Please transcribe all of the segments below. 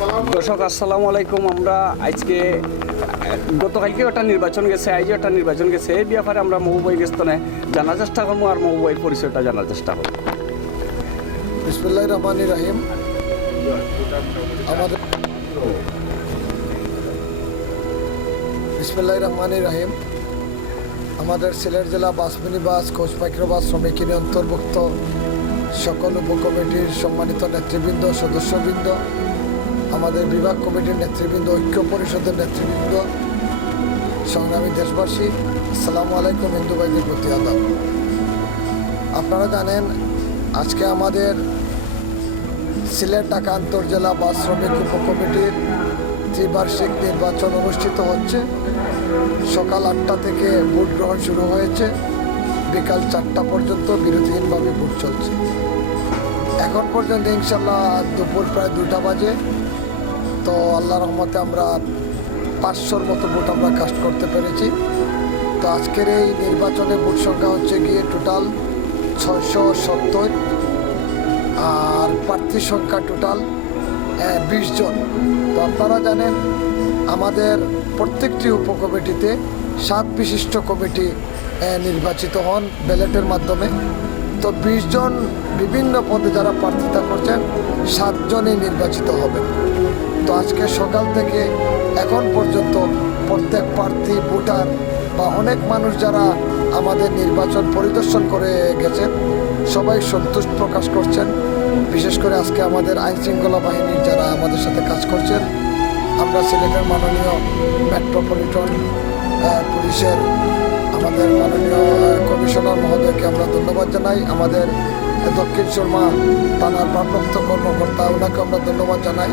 দর্শক, আসসালামু আলাইকুম। আমরা আজকে গতকালকে একটা নির্বাচন গেছে, আজও একটা নির্বাচন গেছে। এই ব্যাপারে আমরা মহুবাই গেস্তনে জানার চেষ্টা করব আর মহুবাইয়ের পরিচয়টা জানার চেষ্টা করব। বিসমুল্লাহ রহমান রাহিম। আমাদের বিসমুল্লাহ রহমান রাহিম। আমাদের সিলেট জেলা bus mini bus coach microbus শ্রমিক অন্তর্ভুক্ত সকল উপকমিটির সম্মানিত নেতৃবৃন্দ, সদস্যবৃন্দ আমাদের বিভাগ কমিটির নেতৃবৃন্দ, ঐক্য পরিষদের নেতৃবৃন্দ, সংগ্রামী দেশবাসী, আসসালামু আলাইকুম হিন্দু ভাইদের প্রতি আদাব। আপনারা জানেন, আজকে আমাদের সিলেট ঢাকা আন্তর্জেলা বাস শ্রমিক উপকমিটির ত্রিবার্ষিক নির্বাচন অনুষ্ঠিত হচ্ছে। সকাল আটটা থেকে ভোট গ্রহণ শুরু হয়েছে। বিকাল চারটা পর্যন্ত বিরতিহীনভাবে ভোট চলছে। এখন পর্যন্ত ইনশাল্লাহ দুপুর প্রায় দুটা বাজে। তো আল্লাহ রহমতে আমরা পাঁচশোর মতো ভোট আমরা কাস্ট করতে পেরেছি। তো আজকের এই নির্বাচনে ভোট সংখ্যা হচ্ছে গিয়ে টোটাল ছয়শো সত্তর আর প্রার্থী সংখ্যা টোটাল বিশ জন। তো আপনারা জানেন, আমাদের প্রত্যেকটি উপকমিটিতে সাত বিশিষ্ট কমিটি নির্বাচিত হন ব্যালটের মাধ্যমে। তো বিশ জন বিভিন্ন পদে যারা প্রার্থিতা করছেন সাতজনই নির্বাচিত হবেন। তো আজকে সকাল থেকে এখন পর্যন্ত প্রত্যেক প্রার্থী, ভোটার বা অনেক মানুষ যারা আমাদের নির্বাচন পরিদর্শন করে গেছেন, সবাই সন্তুষ্ট প্রকাশ করছেন। বিশেষ করে আজকে আমাদের আইন শৃঙ্খলা বাহিনীর যারা আমাদের সাথে কাজ করছেন, আমরা সিলেটের মাননীয় মেট্রোপলিটন পুলিশের আমাদের মাননীয় কমিশনার মহোদয়কে আমরা ধন্যবাদ জানাই। আমাদের দক্ষিণ শর্মা থানার ভারপ্রাপ্ত কর্মকর্তা, ওনাকে আমরা ধন্যবাদ জানাই।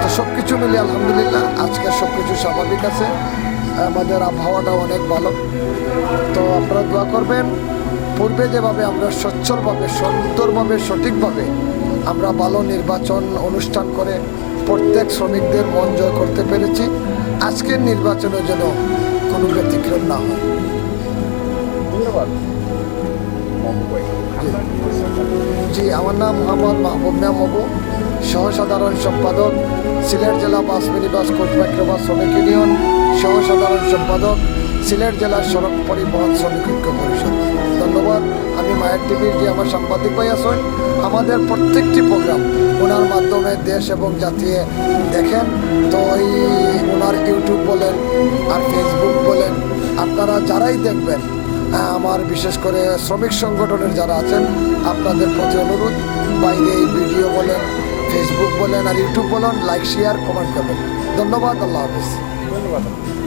তো সব কিছু মিলে আলহামদুলিল্লাহ আজকে সব কিছু স্বাভাবিক আছে। আমাদের আবহাওয়াটা অনেক ভালো। তো আপনারা দোয়া করবেন, পূর্বে যেভাবে আমরা সচ্ছলভাবে, সুন্দরভাবে, সঠিকভাবে আমরা ভালো নির্বাচন অনুষ্ঠান করে প্রত্যেক শ্রমিকদের মন জয় করতে পেরেছি, আজকের নির্বাচনের যেন কোনো ব্যতিক্রম না হয়। ধন্যবাদ। জি, আমার নাম মোহাম্মদ মাহবুব মবু সহসাধারণ সম্পাদক, সিলেট জেলা বাস মিনিবাস কোচ মাইক্রোবাস শ্রমিক ইউনিয়ন। সহসাধারণ সম্পাদক, সিলেট জেলার সড়ক পরিবহন শ্রমিক ঐক্য পরিষদ। ধন্যবাদ। আমি মায়ের টিভির যে আমার সাংবাদিক ভাই আছেন, আমাদের প্রত্যেকটি প্রোগ্রাম ওনার মাধ্যমে দেশ এবং জাতীয় দেখেন। তো এই ওনার ইউটিউব বলেন আর ফেসবুক বলেন, আপনারা যারাই দেখবেন আমার বিশেষ করে শ্রমিক সংগঠনের যারা আছেন, আপনাদের প্রতি অনুরোধ, বাইরে এই ভিডিও বলেন ফেসবুক বলেন আর ইউটিউব বলেন লাইক শেয়ার কমেন্ট করবেন। ধন্যবাদ, আল্লাহ হাফিজ। ধন্যবাদ।